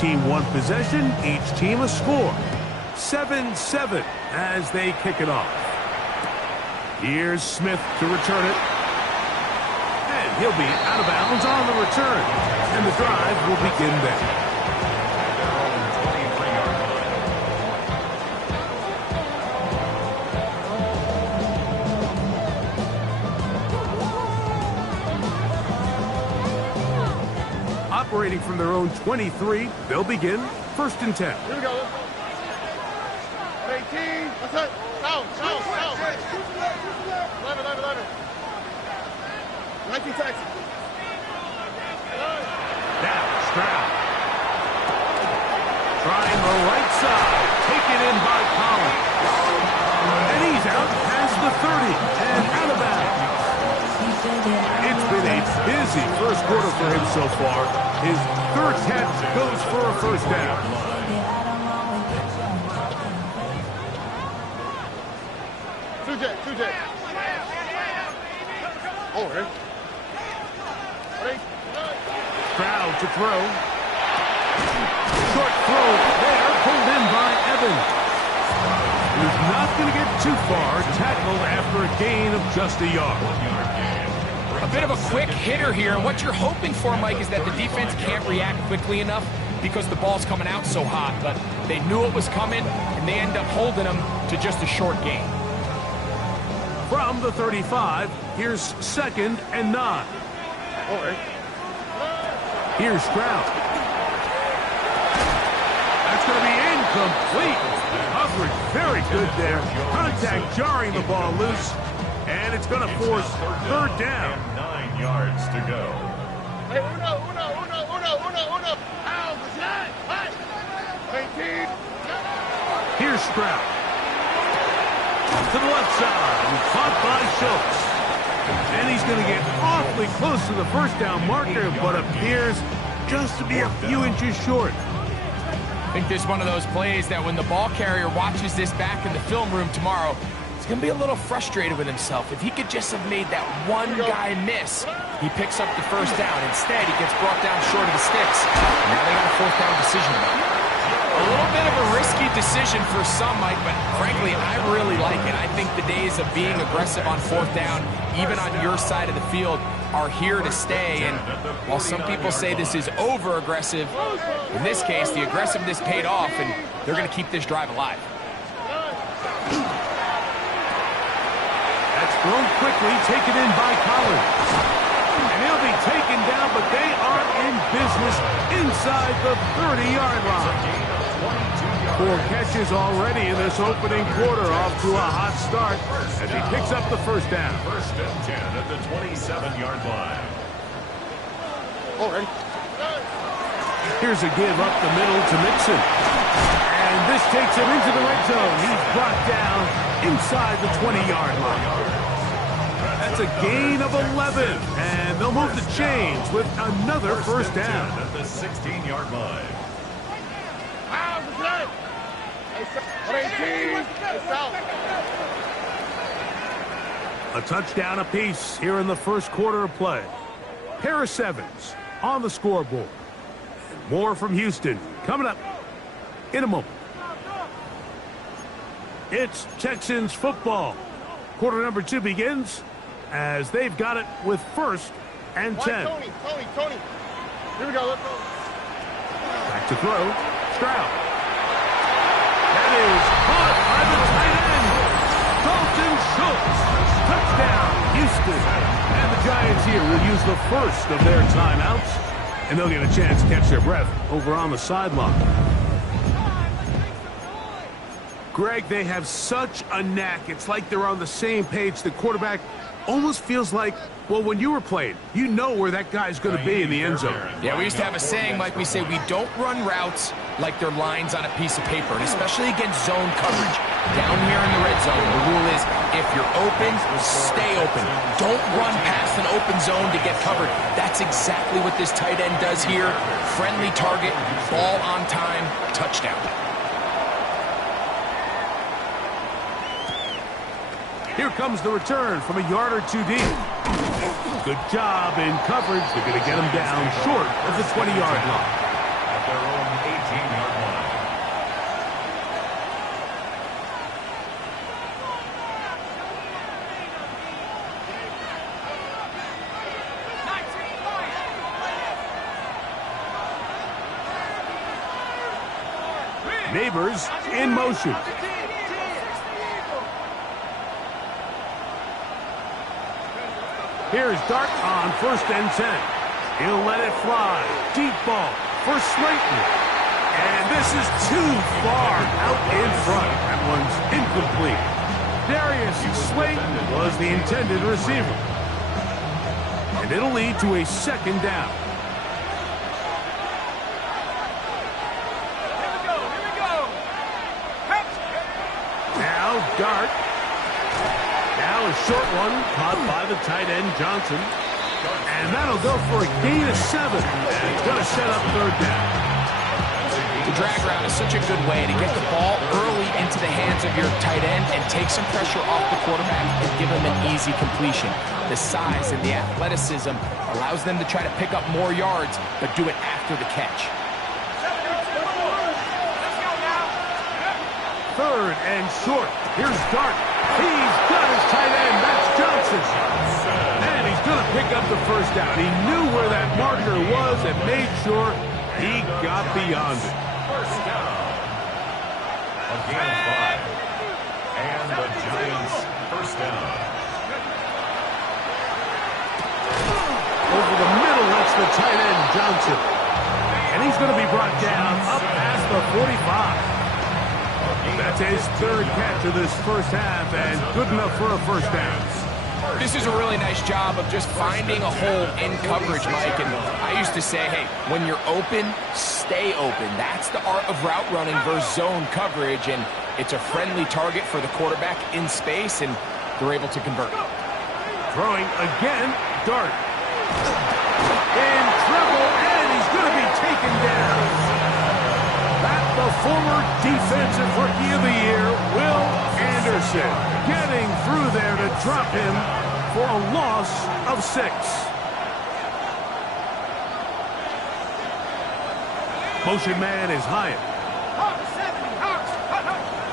team one possession, each team a score. 7-7 as they kick it off. Here's Smith to return it. And he'll be out of bounds on the return. And the drive will begin there. Operating from their own 23, they'll begin 1st and 10. Here we go. 18. That's it. Out. 11. 19 Texas. Now Stroud. Trying the right side. Taken in by Collins. And he's out past the 30 and out of bounds. It's been a busy first quarter for him so far. His 3rd catch goes for a 1st down. Two J. Over. Stroud to throw. Short throw there, pulled in by Evans. He's not going to get too far. Tackled after a gain of just a yard. A bit of a quick hitter here, and what you're hoping for, Mike, is that the defense can't react quickly enough because the ball's coming out so hot, but they knew it was coming, and they end up holding them to just a short gain. From the 35, here's 2nd and 9. Here's Stroud. That's going to be incomplete. Coverage very good there. Contact jarring the ball loose. And it's going to force 3rd down. 9 yards to go. Hey, uno. Out. 19. Here's Stroud. To the left side. Caught by Schultz. And he's going to get awfully close to the 1st down marker, but appears just to be a few inches short. I think this is one of those plays that when the ball carrier watches this back in the film room tomorrow, he's going to be a little frustrated with himself. If he could just have made that one guy miss, he picks up the 1st down. Instead, he gets brought down short of the sticks. Now they got a 4th down decision to make. A little bit of a risky decision for some, Mike, but frankly, I really like it. I think the days of being aggressive on 4th down, even on your side of the field, are here to stay. And while some people say this is over-aggressive, in this case, the aggressiveness paid off, and they're going to keep this drive alive. That's thrown quickly, taken in by Collins. And he'll be taken down, but they are in business inside the 30-yard line. 4 catches already in this opening quarter, off to a hot start as he picks up the 1st down. 1st and 10 at the 27-yard line. Here's a give up the middle to Mixon. And this takes him into the red zone. He's brought down inside the 20-yard line. That's a gain of 11. And they'll move the chains with another 1st down. At the 16-yard line. A touchdown apiece here in the 1st quarter of play. Paris Evans on the scoreboard. And more from Houston coming up in a moment. It's Texans football. Quarter number 2 begins as they've got it with 1st and 10. Tony. Here we go. Let's go. Back to throw. Stroud. That is caught by the tight end. Dalton Schultz. Touchdown, Houston. And the Giants here will use the 1st of their timeouts. And they'll get a chance to catch their breath over on the sideline. Greg, they have such a knack. It's like they're on the same page. The quarterback almost feels like, well, when you were playing, you know where that guy's going to be in the end zone. Yeah, we used to have a saying, Mike, we say we don't run routes like they're lines on a piece of paper, and especially against zone coverage. Down here in the red zone, the rule is if you're open, stay open. Don't run past an open zone to get covered. That's exactly what this tight end does here. Friendly target, ball on time, touchdown. Here comes the return from a yard or 2 deep. Good job in coverage. They're going to get him down short of the 20-yard line. At their own Neighbors in motion. Here's Dart on 1st and 10. He'll let it fly. Deep ball for Slayton. And this is too far out in front. That one's incomplete. Darius Slayton was the intended receiver. And it'll lead to a 2nd down. Now Dart. Now a short one caught by the tight end Johnson. And that'll go for a gain of 7. And it's going to set up 3rd down. The drag route is such a good way to get the ball early into the hands of your tight end and take some pressure off the quarterback and give him an easy completion. The size and the athleticism allows them to try to pick up more yards, but do it after the catch. 3rd and short. Here's Dart. He's got his tight end. That's Johnson. And he's going to pick up the 1st down. He knew where that marker was and made sure he got beyond it. 1st down. A gain of 5. And the Giants' 1st down. Over the middle, that's the tight end Johnson. And he's going to be brought down up past the 45. That's his 3rd catch of this 1st half, and good enough for a 1st down. This is a really nice job of just finding a hole in coverage, Mike. And I used to say, hey, when you're open, stay open. That's the art of route running versus zone coverage, and it's a friendly target for the quarterback in space, and they're able to convert. Throwing again, Dart. In trouble, and he's going to be taken down. The former Defensive Rookie of the Year, Will Anderson, getting through there to drop him for a loss of 6. Motion man is Hyatt.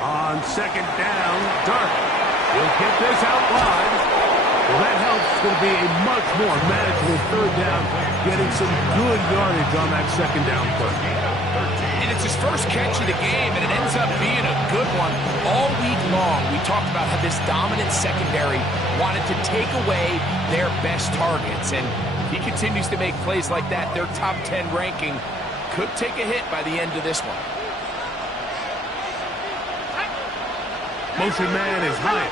On 2nd down, Dart. He'll get this out wide. Well, that helps. It's going to be a much more manageable 3rd down, getting some good yardage on that 2nd down play. And it's his 1st catch of the game, and it ends up being a good one. All week long, we talked about how this dominant secondary wanted to take away their best targets. And if he continues to make plays like that, their top 10 ranking could take a hit by the end of this one. Motion man is Hyatt.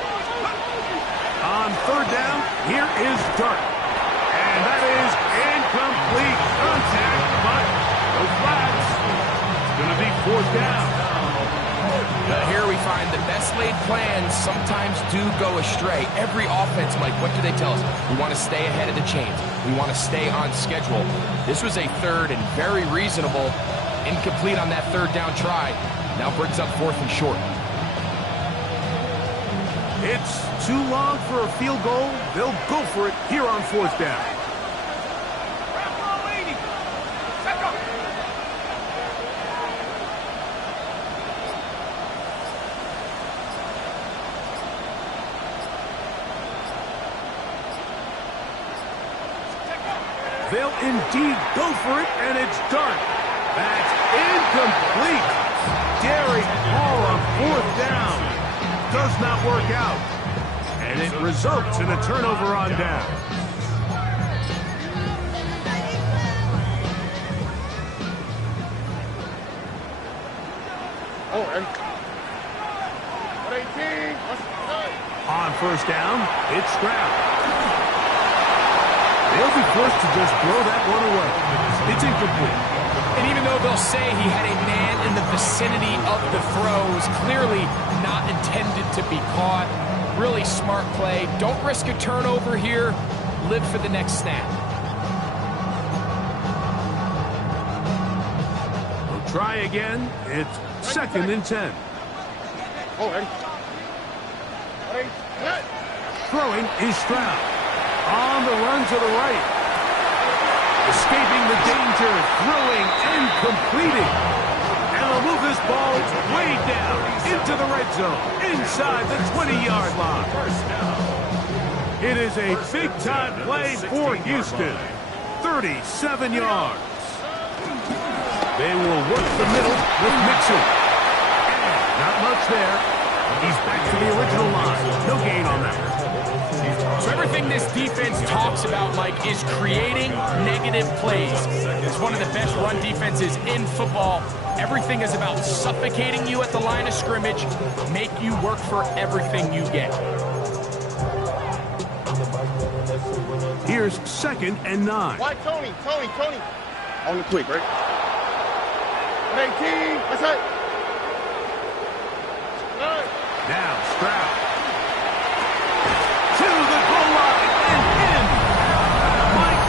On 3rd down, here is Dart. And that is incomplete contact, but no flags. It's going to be 4th down. Here we find the best laid plans sometimes do go astray. Every offense, Mike, what do they tell us? We want to stay ahead of the chains. We want to stay on schedule. This was a 3rd and very reasonable. Incomplete on that 3rd down try. Now brings up 4th and short. It's too long for a field goal. They'll go for it here on 4th down. They'll indeed go for it, and it's Dart. That's incomplete. Derek Hall on 4th down. Does not work out. And it results in a turnover on down. Oh, and 18. On 1st down, it's Stroud. They'll be forced to just throw that one away. It's incomplete. And even though they'll say he had a man in the vicinity of the throws, clearly not intended to be caught. Really smart play. Don't risk a turnover here. Live for the next snap. We'll try again. It's 2nd and 10. Oh, and Throwing is Stroud. On the run to the right. Escaping the danger, throwing and completing. And they'll move this ball way down into the red zone, inside the 20-yard line. It is a big-time play for Houston. 37 yards. They will work the middle with Mixon. much there. He's back to the original line. No gain on that. So everything this defense talks about, Mike, is creating negative plays. It's one of the best run defenses in football. Everything is about suffocating you at the line of scrimmage, make you work for everything you get. Here's 2nd and 9. Why, Tony? On the quick, right? 18. That's it. Now Stroud. To the goal line and in. Mike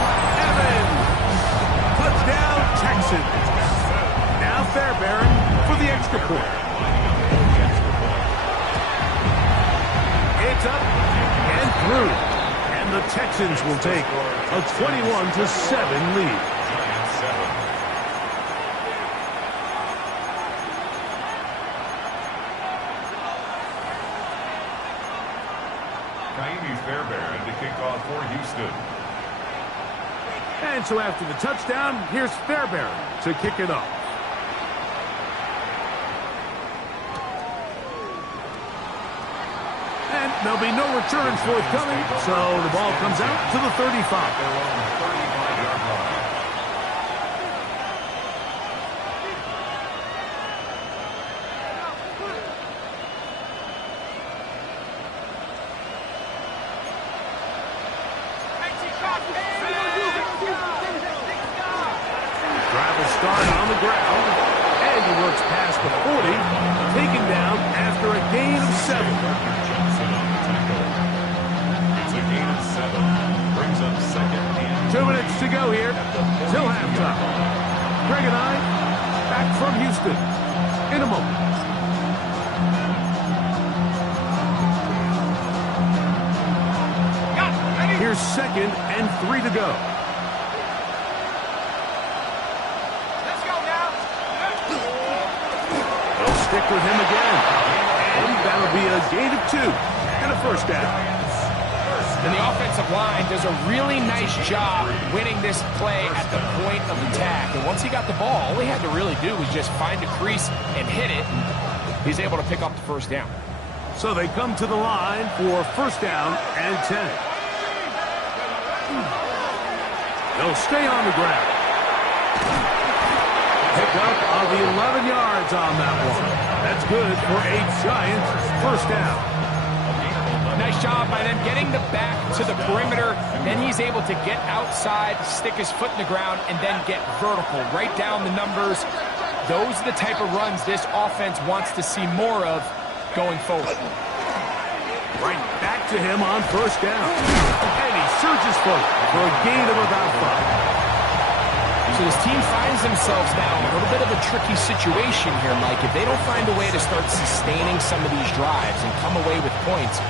Evans. Touchdown, Texans. Now Fairbairn for the extra point. It's up and through. And the Texans will take a 21-7 lead. Ka'imi Fairbairn to kick off for Houston. And so after the touchdown, here's Fairbairn to kick it off. And there'll be no returns forthcoming, so the ball comes out to the 35. Drive will start on the ground, and he works past the 40, taken down after a gain of 7. It's a gain of 7. Brings up 2nd and 2 minutes to go here till halftime. Greg and I back from Houston in a moment. Here's 2nd and 3 to go. They'll stick with him again. And that'll be a gain of 2 and a first down. And the offensive line does a really nice job winning this play at the point of attack. And once he got the ball, all he had to really do was just find a crease and hit it. And he's able to pick up the first down. So they come to the line for first down and 10. They'll stay on the ground. Pick up of the 11 yards on that one. That's good for a Giants first down. Nice job by them getting the back to the perimeter. Then he's able to get outside, stick his foot in the ground, and then get vertical. Right down the numbers. Those are the type of runs this offense wants to see more of going forward. Right back to him on first down. And he surges forward for a gain of about 5. So this team finds themselves now in a little bit of a tricky situation here, Mike. If they don't find a way to start sustaining some of these drives and come away with points,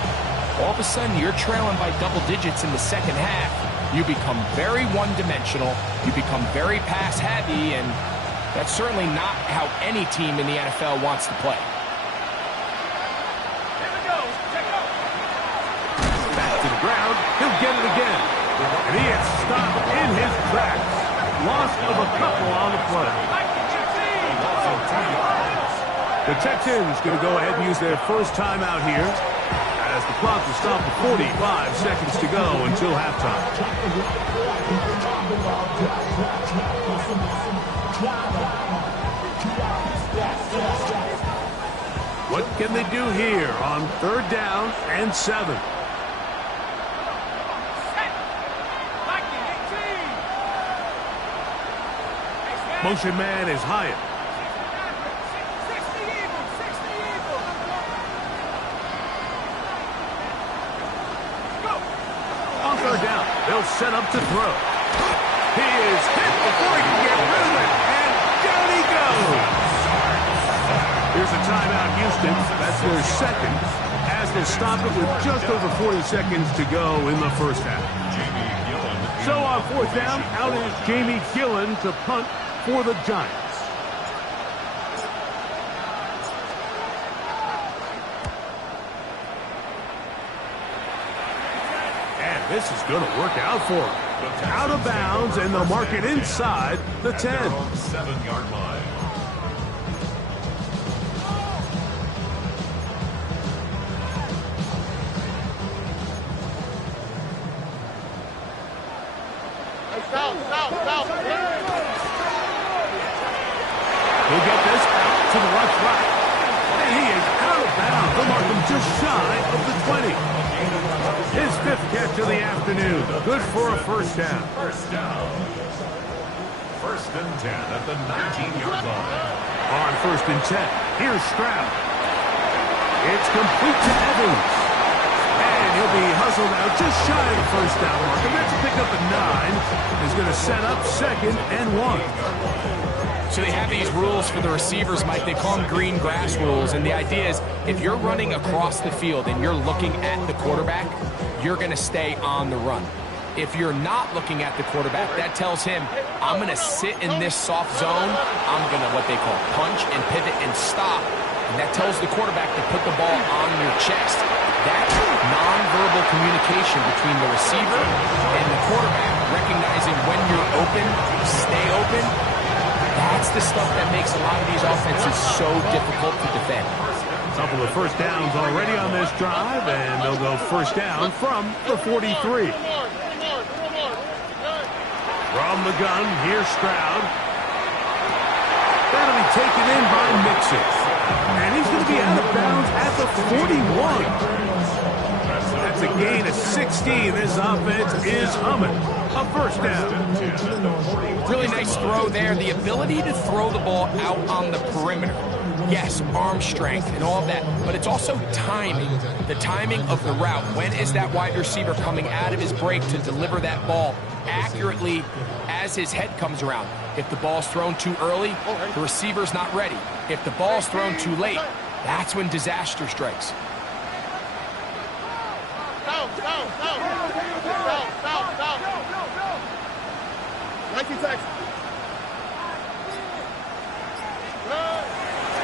all of a sudden you're trailing by double digits in the second half. You become very one-dimensional. You become very pass-heavy, and that's certainly not how any team in the NFL wants to play. Back to the ground. He'll get it again. And he is stopped in his tracks. Loss of a couple on the play. The Texans going to go ahead and use their first timeout here as the clock will stop at 45 seconds to go until halftime. What can they do here on third down and 7? Motion man is Hyatt. On third down, they'll set up to throw. He is hit before he can get rid of it, and down he goes. Here's a timeout, Houston. That's their second, as they stop it with just over 40 seconds to go in the first half. So on fourth down, out is Jamie Gillen to punt for the Giants. And this is going to work out for him. Out of bounds, and they'll mark it inside the 10. 7-yard line. He'll get this out to the left side. And he is out of bounds. They'll mark him just shy of the 20. His 5th catch of the afternoon. Good for a first down. First down. 1st and 10 at the 19-yard line. On 1st and 10, here's Stroud. It's complete to Evans. And he'll be hustled out just shy of the first down mark. And that's a pickup at 9. Is going to set up 2nd and 1. So they have these rules for the receivers, Mike. They call them green grass rules. And the idea is if you're running across the field and you're looking at the quarterback, you're going to stay on the run. If you're not looking at the quarterback, that tells him, I'm going to sit in this soft zone. I'm going to, what they call, punch and pivot and stop. And that tells the quarterback to put the ball on your chest. That's nonverbal communication between the receiver and the quarterback, recognizing when you're open, stay open. That's the stuff that makes a lot of these offenses so difficult to defend. A couple of first downs already on this drive, and they'll go first down from the 43. From the gun, here's Stroud. That'll be taken in by Mixon. And he's going to be out of bounds at the 41. That's a gain of 16. This offense is humming. A first down. Really nice throw there. The ability to throw the ball out on the perimeter. Yes, arm strength and all of that, but it's also timing. The timing of the route. When is that wide receiver coming out of his break to deliver that ball accurately as his head comes around? If the ball's thrown too early, the receiver's not ready. If the ball's thrown too late, that's when disaster strikes.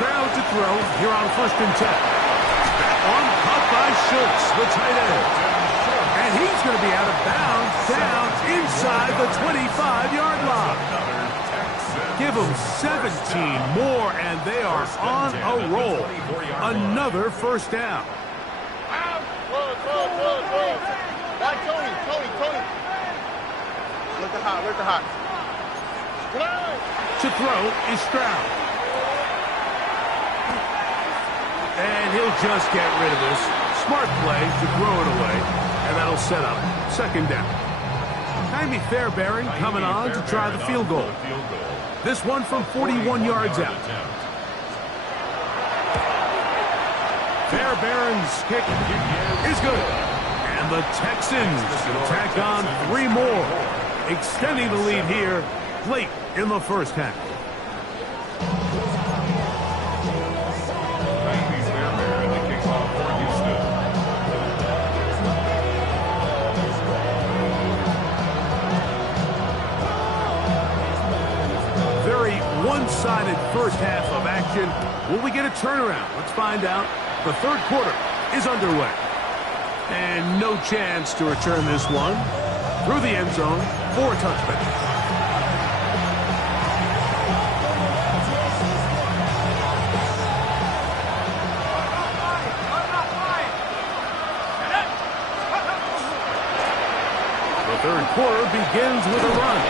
Stroud to throw here on 1st and 10. That one caught by Schultz, the tight end. And he's going to be out of bounds down inside the 25-yard line. Give them 17 more, and they are on a roll. Another first down. Tony. Look at hot. To throw is Stroud. And he'll just get rid of this. Smart play to throw it away. And that'll set up 2nd down. Jaime Fairbairn coming on to try the field goal. This one from 41 yards out. Fairbairn's kick is good. And the Texans will tack on 3 more, extending the lead here late in the first half. Very one-sided first half of action. Will we get a turnaround? Let's find out. The 3rd quarter is underway. And no chance to return this one through the end zone for a touchback. The 3rd quarter begins with a run.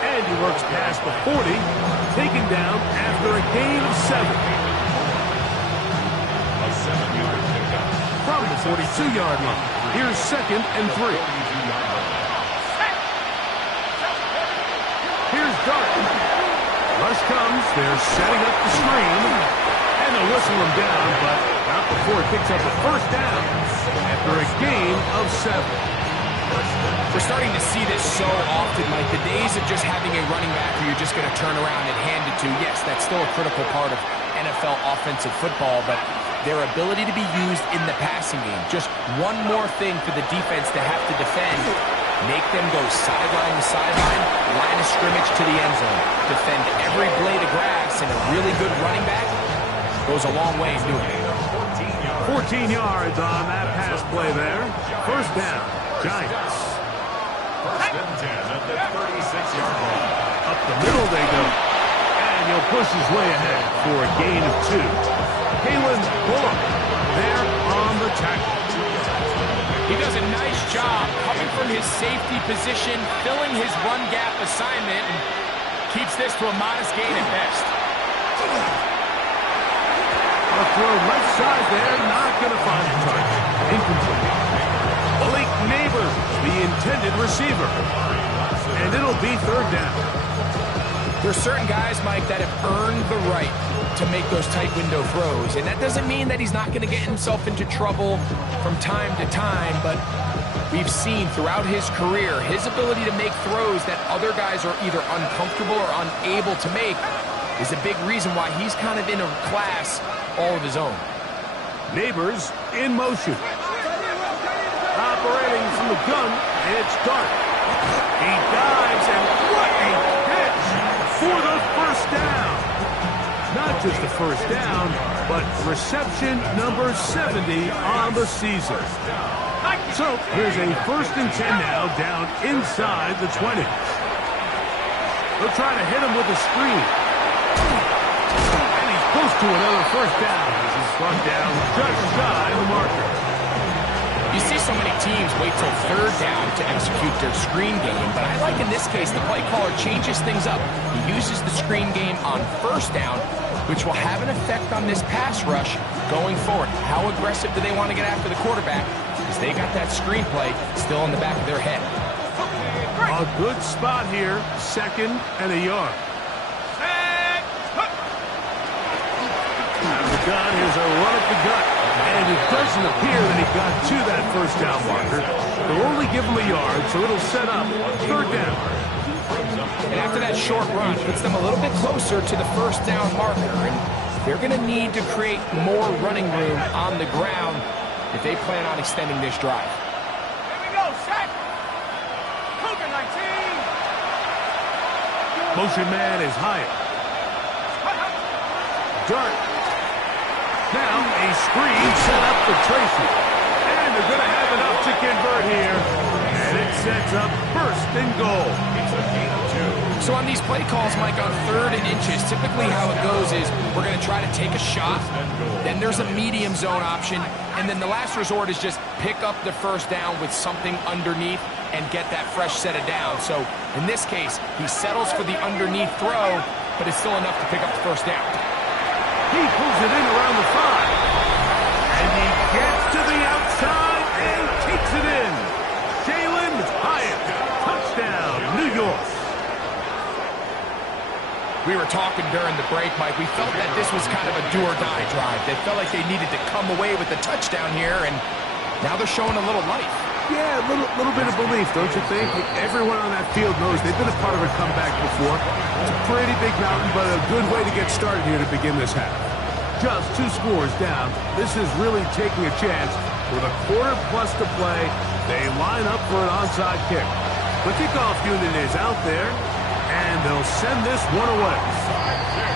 And he works past the 40, taken down after a gain of 7. A 7-yard pickup. From the 42-yard line. Here's 2nd and 3. Here's Dart. Rush comes. They're setting up the screen. And they'll whistle him down, but not before he picks up a first down after a gain of 7. We're starting to see this so often, Mike. The days of just having a running back who you're just going to turn around and hand it to, yes, that's still a critical part of NFL offensive football, but their ability to be used in the passing game, just one more thing for the defense to have to defend, make them go sideline to sideline, line of scrimmage to the end zone, defend every blade of grass, and a really good running back goes a long way in doing it. 14 yards on that pass play there. First down, Giants. 1st and 10 at the 36-yard line. Up the middle they go. And he'll push his way ahead for a gain of 2. Kalen Bullock there on the tackle. He does a nice job coming from his safety position, filling his run gap assignment, and keeps this to a modest gain at best. A throw left side there, not going to find the target. Incomplete. Malik Neighbors, the intended receiver. And it'll be third down. There's certain guys, Mike, that have earned the right to make those tight window throws. And that doesn't mean that he's not going to get himself into trouble from time to time, but we've seen throughout his career his ability to make throws that other guys are either uncomfortable or unable to make is a big reason why he's kind of in a class all of his own. Neighbors in motion. Operating from the gun, it's Dart. He dives, and what a catch for the first down. Not just the first down, but reception number 70 on the season. So here's a 1st and 10 now, down inside the 20. They'll try to hit him with a screen. And he's close to another first down. This is brought down just shy of the marker. You see so many teams wait till third down to execute their screen game, but I like in this case the play caller changes things up. He uses the screen game on first down, which will have an effect on this pass rush going forward. How aggressive do they want to get after the quarterback? Because they got that screen play still in the back of their head. A good spot here, 2nd and a yard. Out of the gun, here's a run at the gut. And it doesn't appear that he got to that first down marker. They'll only give him a yard, so it'll set up third down. And after that short run, puts them a little bit closer to the first down marker. And they're going to need to create more running room on the ground if they plan on extending this drive. Here we go, set. Cougar 19. Motion man is Hyatt. Dart. Now a screen set up for Tracy. And they're going to have enough to convert here. And it sets up 1st and goal. So on these play calls, Mike, on 3rd and inches, typically how it goes is we're going to try to take a shot, then there's a medium zone option, and then the last resort is just pick up the first down with something underneath and get that fresh set of down. So in this case, he settles for the underneath throw, but it's still enough to pick up the first down. He pulls it in around the 5. And he gets to the outside and takes it in. Jalen Hyatt, touchdown, New York. We were talking during the break, Mike. We felt that this was kind of a do-or-die drive. They felt like they needed to come away with the touchdown here, and now they're showing a little life. Yeah, a little bit of belief, don't you think? Everyone on that field knows they've been a part of a comeback before. It's a pretty big mountain, but a good way to get started here to begin this half. Just 2 scores down. This is really taking a chance. With a quarter plus to play, they line up for an onside kick. The kickoff unit is out there, and they'll send this one away.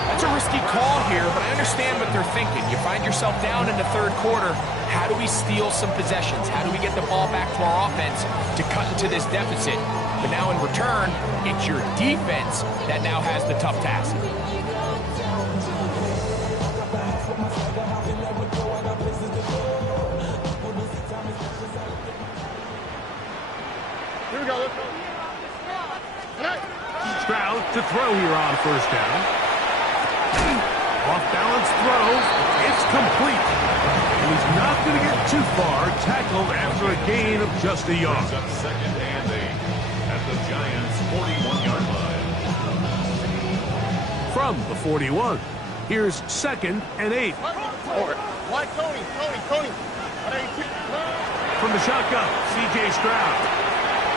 That's a risky call here, but I understand what they're thinking. You find yourself down in the 3rd quarter. How do we steal some possessions? How do we get the ball back to our offense to cut into this deficit? But now in return, it's your defense that now has the tough task. Here we go. Let's go. Stroud to throw here on first down. Off-balance throw. It's complete. And he's not going to get too far. Tackled after a gain of just a yard. 2nd and 8 at the Giants' 41-yard line. From the 41, here's 2nd and 8. Why Tony? From the shotgun, C.J. Stroud.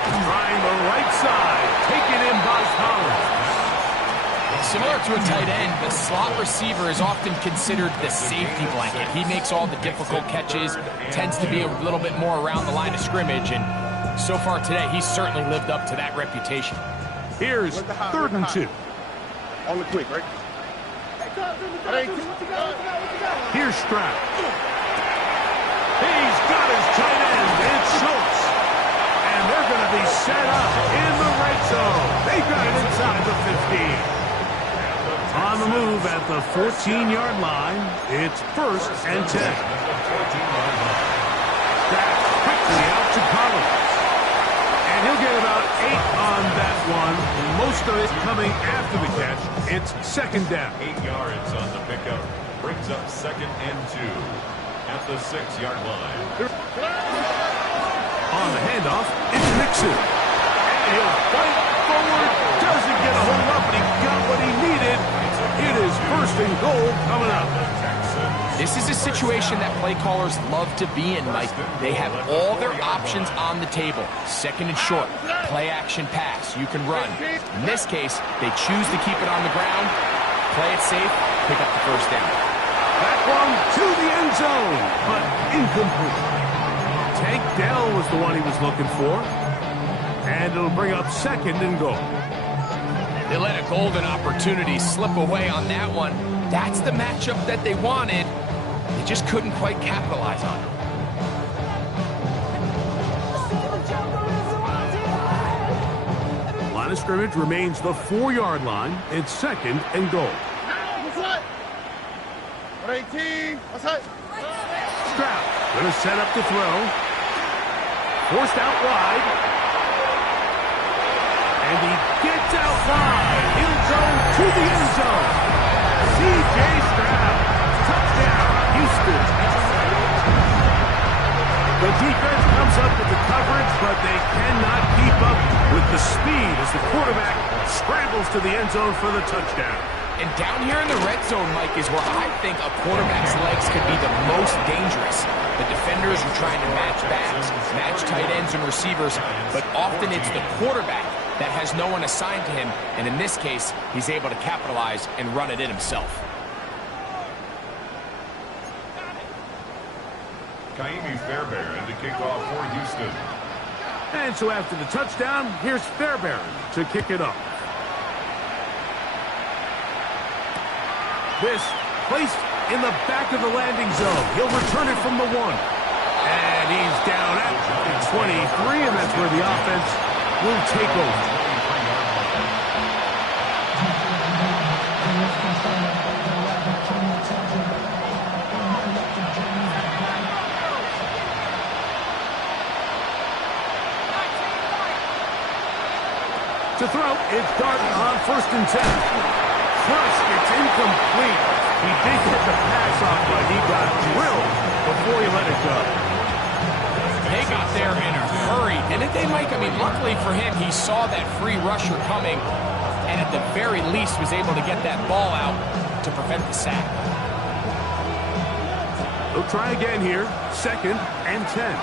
Trying the right side, taken in by Collins. Similar to a tight end, the slot receiver is often considered the safety blanket. He makes all the difficult catches, tends to be a little bit more around the line of scrimmage, and so far today, he's certainly lived up to that reputation. Here's 3rd and 2. On the quick, right? Here's Stroud. He's got his tight end. It's Schultz. And they're going to be set up in the red zone. They got it inside the 15. On the move at the 14-yard line, it's 1st and 10. Back quickly out to Collins. one, most of it coming after the catch. It's second down. 8 yards on the pickup. Brings up 2nd and 2 at the 6-yard line. On the handoff, it's Mixon. And he'll fight forward. Doesn't get a hold up, but he got what he needed. It is 1st and goal coming up. This is a situation that play callers love to be in, Mike. They have all their options on the table. 2nd and short, play action pass. You can run. In this case, they choose to keep it on the ground, play it safe, pick up the 1st down. That one to the end zone, but incomplete. Tank Dell was the one he was looking for. And it'll bring up 2nd and goal. They let a golden opportunity slip away on that one. That's the matchup that they wanted. They just couldn't quite capitalize on it. Line of scrimmage remains the 4-yard line. It's 2nd and goal. Stroud going to set up to throw. Forced out wide. And he gets out wide. He'll go to the end zone. C.J. Stroud. Touchdown, Houston. The defense comes up with the coverage, but they cannot keep up with the speed as the quarterback scrambles to the end zone for the touchdown. And down here in the red zone, Mike, is where I think a quarterback's legs could be the most dangerous. The defenders are trying to match backs, match tight ends and receivers, but often it's the quarterback that has no one assigned to him, and in this case, he's able to capitalize and run it in himself. Ka'imi Fairbairn to kick off for Houston. And so after the touchdown, here's Fairbairn to kick it off. This placed in the back of the landing zone. He'll return it from the 1. And he's down at the 23, and that's where the offense will take over. To throw, it's Dart on 1st and 10. First, it's incomplete. He did get the pass off, but he got drilled before he let it go. They got there in a hurry, didn't they, Mike? I mean, luckily for him, he saw that free rusher coming, and at the very least was able to get that ball out to prevent the sack. They'll try again here. 2nd and 10.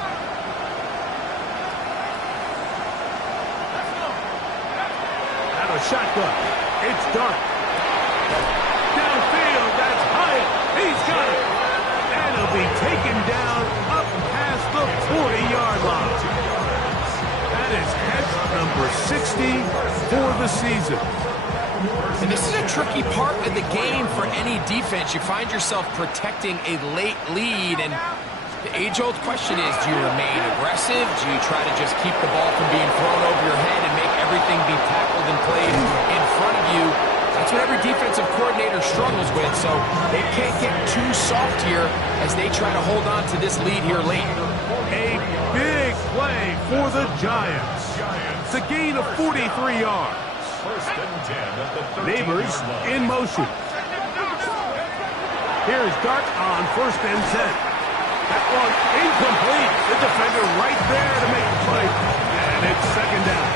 Out of shotgun. It's Dart. Downfield, that's Hyatt. He's got it. And he'll be taken down up past the 40-yard line. That is catch number 60 for the season. And this is a tricky part of the game for any defense. You find yourself protecting a late lead, and the age-old question is, do you remain aggressive? Do you try to just keep the ball from being thrown over your head and make everything be tackled and played in front of you? That's what every defensive coordinator struggles with, so they can't get too soft here as they try to hold on to this lead here late. A big play for the Giants. It's a gain of 43 yards. 1st and 10 at the 13-yard Neighbors line. in motion. Here's Dart on 1st and 10. That one incomplete. The defender right there to make the play. And it's 2nd down.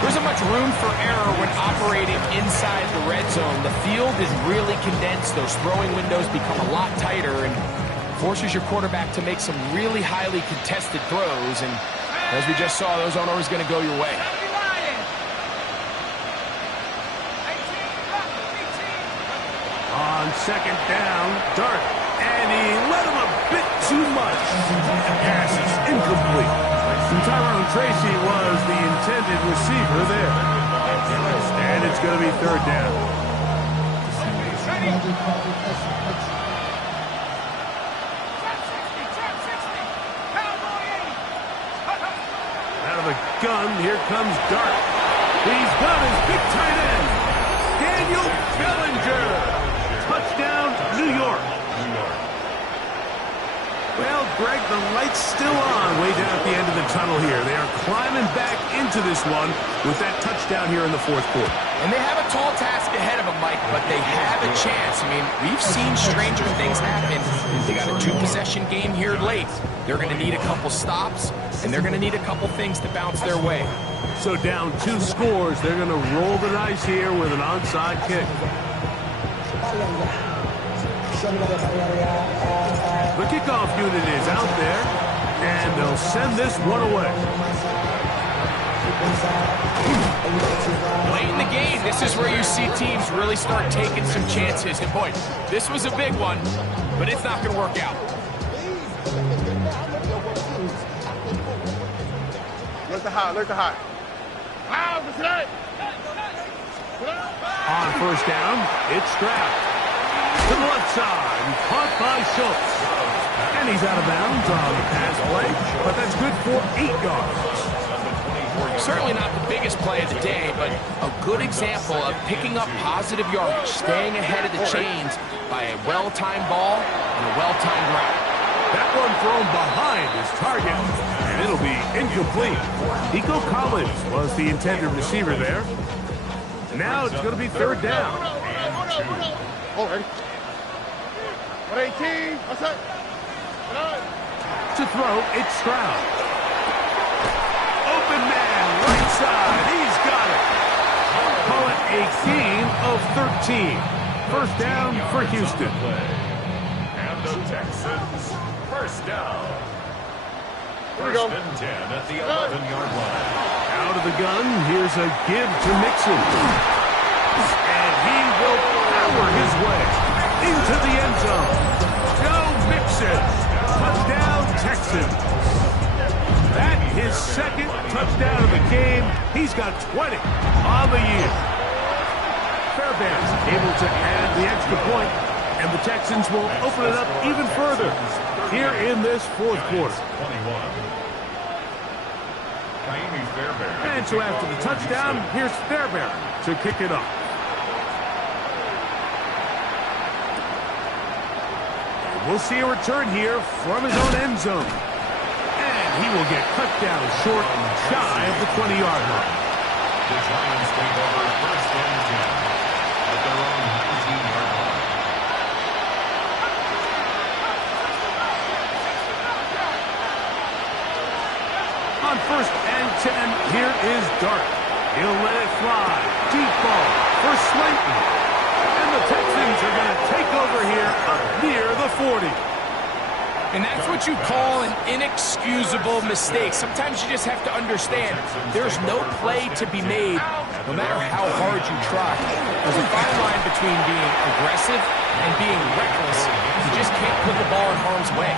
There isn't much room for error when operating inside the red zone. The field is really condensed. Those throwing windows become a lot tighter and forces your quarterback to make some really highly contested throws. And as we just saw, those aren't always going to go your way. On 2nd down, Dart. And he let him a bit too much. The pass is incomplete. And Tyrone Tracy was the intended receiver there. And it's going to be 3rd down. Out of the gun, here comes Dart. He's got his big tight end, Daniel Bellinger. Touchdown, New York. Well, Greg, the light's still on way down at the end of the tunnel here. They are climbing back into this one with that touchdown here in the fourth quarter. And they have a tall task ahead of them, Mike, but they have a chance. I mean, we've seen stranger things happen. They got a 2-possession game here late. They're going to need a couple stops, and they're going to need a couple things to bounce their way. So down 2 scores, they're going to roll the dice here with an onside kick. The kickoff unit is out there, and they'll send this one away. Late in the game, this is where you see teams really start taking some chances. And boy, this was a big one, but it's not going to work out. Look to high, look to high. On first down, it's Stroud. To the left side, caught by Schultz. And he's out of bounds on the pass play, but that's good for 8 yards. Certainly not the biggest play of the day, but a good example of picking up positive yardage, staying ahead of the chains by a well-timed ball and a well-timed route. That one thrown behind his target, and it'll be incomplete. Nico Collins was the intended receiver there. Now it's going to be third down. Oh, ready? 118. What's that? To throw, it's Stroud. Open man, right side. He's got it. Call it a gain of 13. First down for Houston. And the Texans, first down. First and 10 at the 11-yard line. Out of the gun, here's a give to Mixon. And he will power his way into the end zone. Joe Mixon, touchdown Texans. That his second touchdown of the game. He's got 20 on the year. Fairbanks able to add the extra point, and the Texans will open it up even further here in this fourth quarter. 21. And so after the touchdown, here's Fairbairn to kick it off. And we'll see a return here from his own end zone. And he will get cut down short and shy of the 20-yard line. The Giants take over first and 10 at their own 19-yard line. On first and 10, here is Dart. He'll let it fly. Deep ball for Slayton. And the Texans are going to take over here up near the 40. And that's what you call an inexcusable mistake. Sometimes you just have to understand there's no play to be made, no matter how hard you try. There's a fine line between being aggressive and being reckless. You just can't put the ball in harm's way.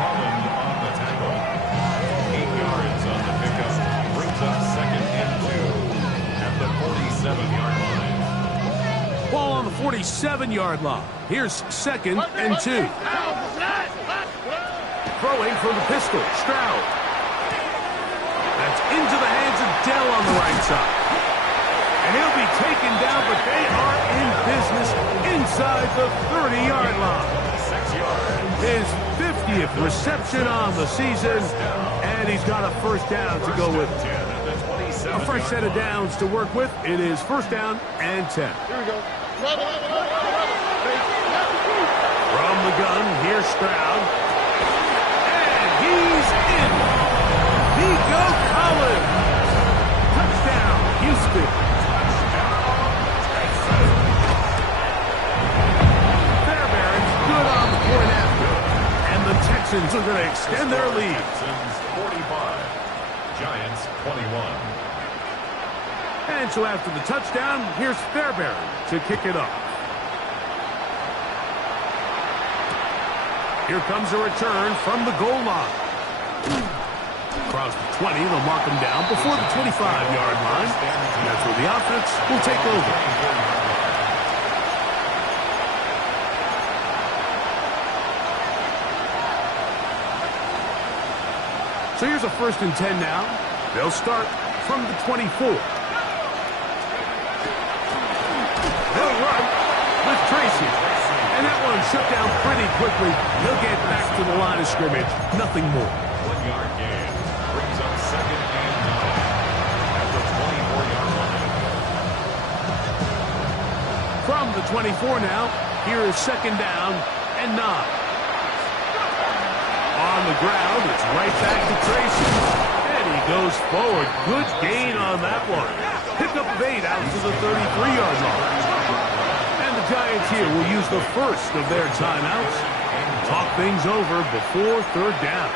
Holland on the tackle. 8 yards on the pickup. Brings up second and 2 at the 47-yard line. Ball on the 47-yard line. Here's second and 2. Throwing from the pistol, Stroud. That's into the hands of Dell on the right side. And he'll be taken down, but they are in business inside the 30-yard line. 6 yards. His 50th reception on the season, and he's got a first down to go with. 10 at the 27. A fresh set of downs to work with. It is first down and 10. Here we go. From the gun, here's Stroud. And he's in. Nico Collins. Touchdown, Houston. Fairbairn's good on the point after. And the Texans are going to extend their lead. Texans 45. Giants 21. And so after the touchdown, here's Fairbairn to kick it off. Here comes a return from the goal line. Across the 20, they'll mark him down before the 25-yard line. And that's where the offense will take over. So here's a first and 10 now. They'll start from the 24. They'll run with Tracy. And that one's shut down pretty quickly. He'll get back to the line of scrimmage. Nothing more. 1 yard gain. Brings up second and 9 at the 24-yard line. From the 24 now, here is second down and 9. On the ground, it's right back to Tracy. And he goes forward. Good gain on that one. Pickup of 8 out to the 33-yard line. And the Giants here will use the first of their timeouts. Talk things over before third down.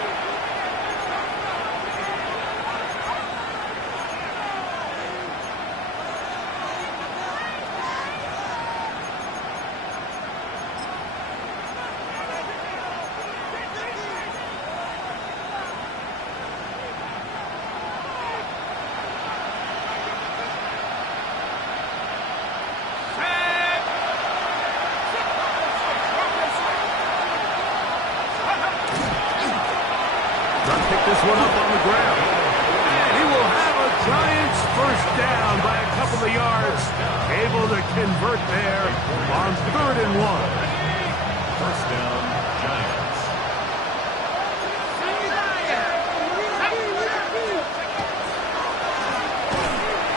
This one up on the ground. And he will have a Giants first down by a couple of yards. Able to convert there on 3rd and 1. First down, Giants.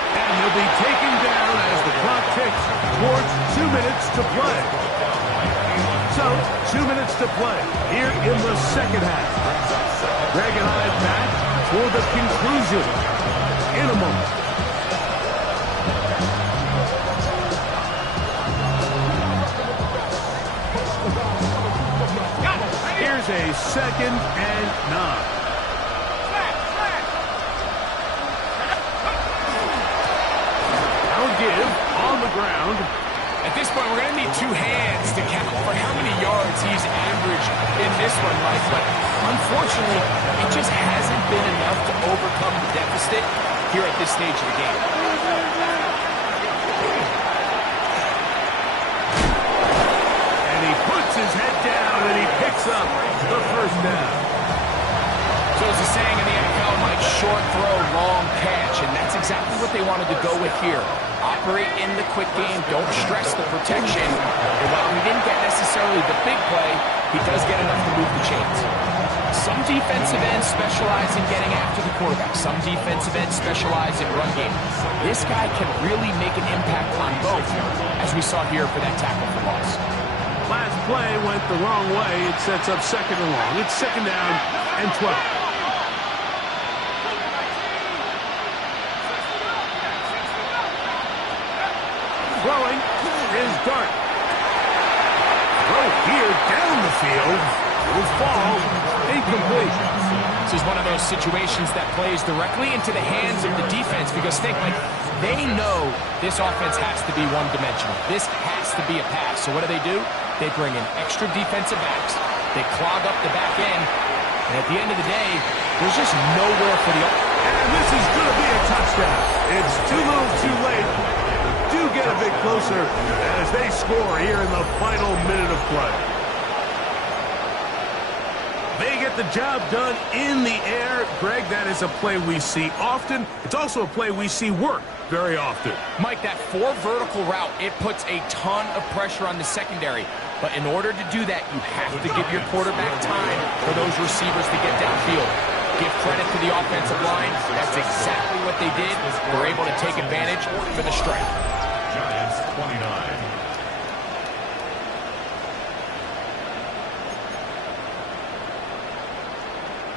And he'll be taken down as the clock ticks towards 2 minutes to play. So, 2 minutes to play here in the second half. Greg and I back for the conclusion in a moment. Here's a second and 9. Now give on the ground. At this point, we're going to need 2 hands to count for how many yards he's averaged in this one, Mike. But unfortunately, it just hasn't been enough to overcome the deficit here at this stage of the game. And he puts his head down and he picks up the first down. So as the saying in the NFL, Mike, short throw, long catch. And that's exactly what they wanted to go with here. Operate in the quick game. Don't stress the protection. And while he didn't get necessarily the big play, he does get enough to move the chains. Some defensive ends specialize in getting after the quarterback. Some defensive ends specialize in run game. This guy can really make an impact on both, as we saw here for that tackle for loss. Last play went the wrong way. It sets up second and long. It's second down and 12. Throwing is Dart. Throw here down the field. Will fall incomplete. This is one of those situations that plays directly into the hands of the defense because think, like, they know this offense has to be one-dimensional. This has to be a pass. So what do? They bring in extra defensive backs. They clog up the back end. And at the end of the day, there's just nowhere for the offense. And this is going to be a touchdown. It's too little too late. Do get a bit closer as they score here in the final minute of play. They get the job done in the air. Greg, that is a play we see often. It's also a play we see work very often. Mike, that 4 vertical route, it puts a ton of pressure on the secondary. But in order to do that, you have to give your quarterback time for those receivers to get downfield. Give credit to the offensive line. That's exactly what they did. They're able to take advantage for the strike. Giants 29.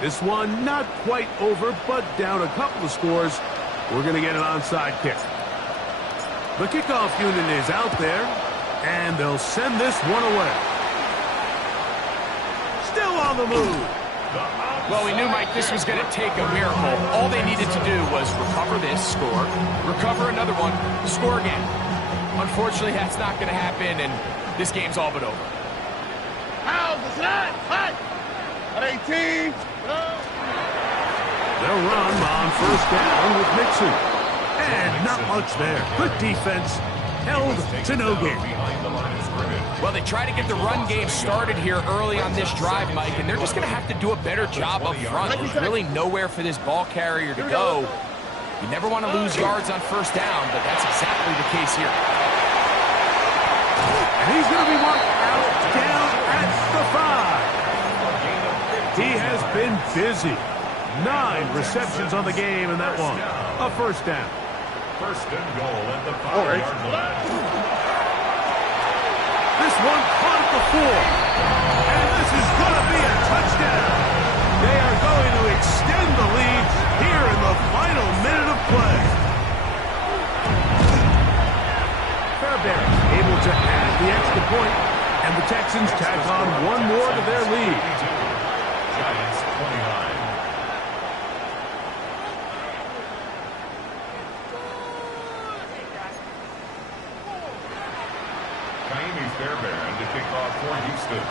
This one not quite over, but down a couple of scores. We're going to get an onside kick. The kickoff unit is out there, and they'll send this one away. Still on the move. Well, we knew, Mike, this was going to take a miracle. All they needed to do was recover this, score, recover another one, score again. Unfortunately, that's not going to happen, and this game's all but over. How's the snap? Hot! At 18. They'll run on first down with Mixon. And not much there. Good defense. Held to no gain. Well, they try to get the run game started here early on this drive, Mike, and they're just going to have to do a better job up front. There's really nowhere for this ball carrier to go. You never want to lose yards on first down, but that's exactly the case here. And he's going to be marked out down He has been busy. 9 receptions on the game in that one. A first down. First and goal at the 5-yard line. This one caught at the 4. And this is going to be a touchdown. They are going to extend the lead here in the final minute of play. Fairbairn able to add the extra point, and the Texans tack on one more to their lead. Giants 29. Kaimi Fairbairn to kick off for Houston.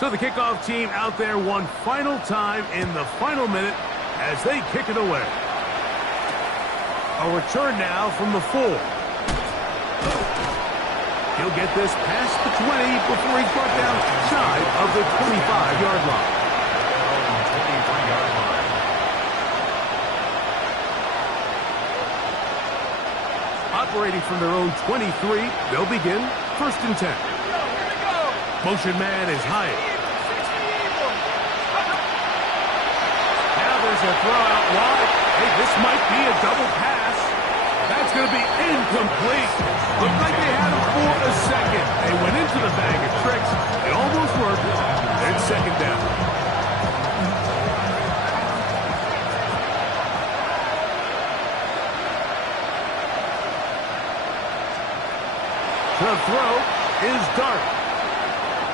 So the kickoff team out there one final time in the final minute as they kick it away. A return now from the 4. He'll get this past the 20 before he's brought down shy of the 25-yard line. 23-yard line. Operating from their own 23, they'll begin first and 10. Motion man is Hyatt. Now there's a throw out wide. Hey, this might be a double pass. That's going to be incomplete. Looked like they had him for a second. They went into the bag of tricks. It almost worked. It's second down. The throw is Dart.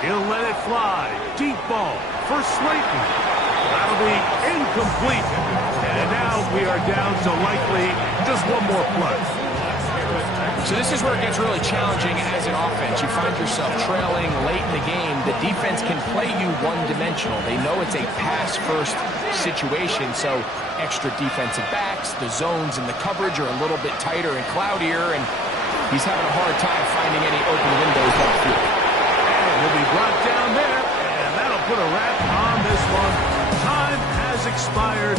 He'll let it fly. Deep ball for Slayton. That'll be incomplete. And now we are down to likely just one more play. So this is where it gets really challenging as an offense. You find yourself trailing late in the game. The defense can play you one-dimensional. They know it's a pass-first situation, so extra defensive backs, the zones and the coverage are a little bit tighter and cloudier, and he's having a hard time finding any open windows downfield. And he'll be brought down there, and that'll put a wrap on this one. Time has expired.